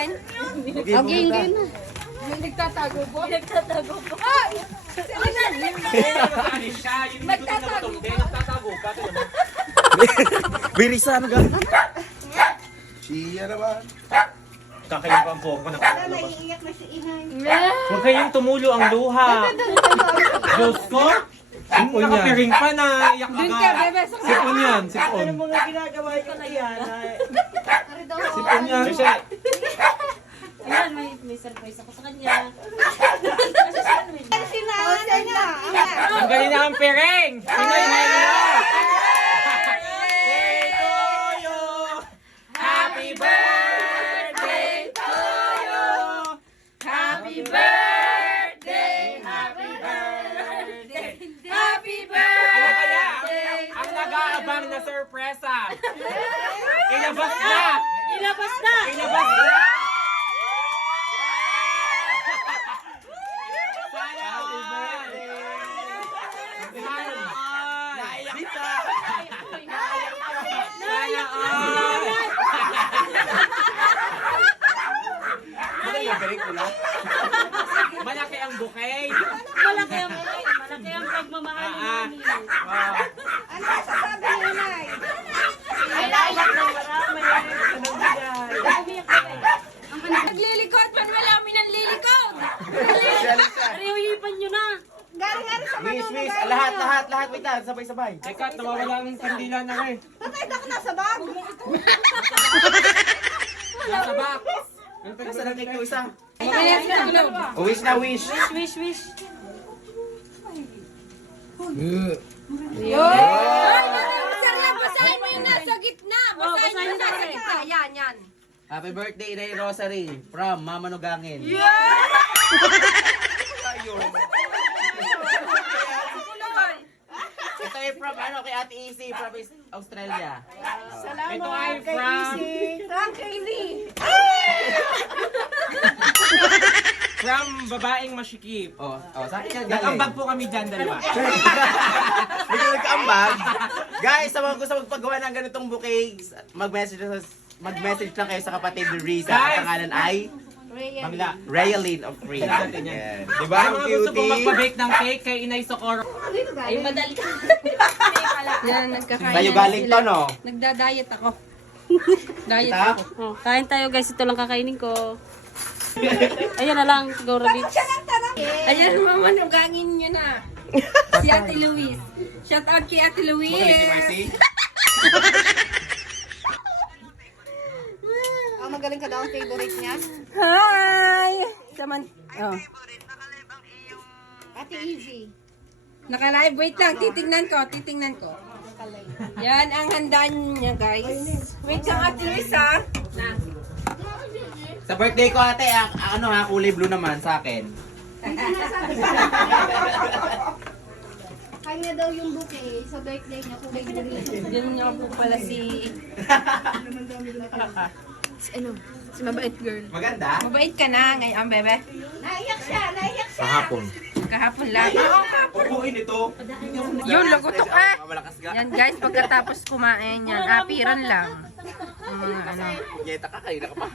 akin. Okay, game na. Nagtatago po. Nagtatago po. Nagtatago ka. Birisa, ano ga? Siya naman. Kakain pa ang buhok ko na. Naiiyak na si Inay. Huwag kayong tumulo ang luha. Diyos ko. Sipon yan. Nakapiring pa na. Iyak Doon ka, bebe. Sipon yan, sipon. Ano mga ginagawa ko na yan? Sipon yan. Ayan, may surprise ako sa kanya. Sinanay na. Ang galing na ang piring. Pinoy Hello. Birthday to you. Happy birthday to you. Happy birthday. Happy birthday. Happy Ano kaya? birthday! Ang nag-aabang na sorpresa. Ilabas na. Ilabas na! Ilabas na. Sana all. Sana all. Naiyak ka. Sana all. Malaki ang bouquet. Malaki ang pagmamahal namin. Ano sasabi ni Inay? Naglilikod, Manuel, amin ang lilikod! Ariwipan nyo na! Galing sa Wish, Manila. wish. Lahat. Wait lang, sabay-sabay. Teka, nawawala ang kandila na eh. Patay na ako nasa bag. Nasa box. Nasa na cake yung isa? Mamaya sila, tulog. Wish na wish. Wish. Sarap, basahin mo yung nasa gitna. Basahin mo yung nasa gitna. Yan. Happy birthday, Inay Rosary. From Mama Nugangin. Ito ay from kay Ate Easy from Australia. Ito ay from babaeng masikip. Sa akin yan galing. Nag-ambag po kami dyan, dalawa. Hindi ka nagkaambag. Guys, sa mga gusto magpagawa ng ganitong bouquet, mag-message lang kayo sa kapatid ni Riza. Guys! Ang pangalan ay Mamila. Rayaline of Free. natin yan. Yan. Sa Diba ang mga gusto pong cutie? magpa-bake ng cake kay Inay Socorro. Ay, madali ka. Yan, nagkakain Sa'yo galing to, no? Nagda-diet ako. Diet Kita? ako. Oh, kain tayo guys, ito lang kakainin ko. Ayan na lang, siguro bits. Ayan, mama, nugangin nyo na. Si Ate Luis. Shout out kay Ate Luis. Magaling si Marcy. Magaling ka daw ang favorite niya. Hi! Saman, oh. Ate Easy. Naka-live, wait lang, titingnan ko. Yan ang handa niya, guys. Wait lang, Ate Luis, ha? Sa birthday ko ate, kulay blue naman sa akin. Kanya daw yung bouquet sa birthday niya kulay green. Yan nga po pala si mabait girl. Maganda? Mabait ka na ngayon, bebe. Naiyak siya. Kahapon. Kahapon lang. Pupuin ito. Yun, lagotok ah. Malakas ka. Yan guys, pagkatapos kumain yan, apiran lang. Ang mga ano. Yeta ka, kanina ka pa.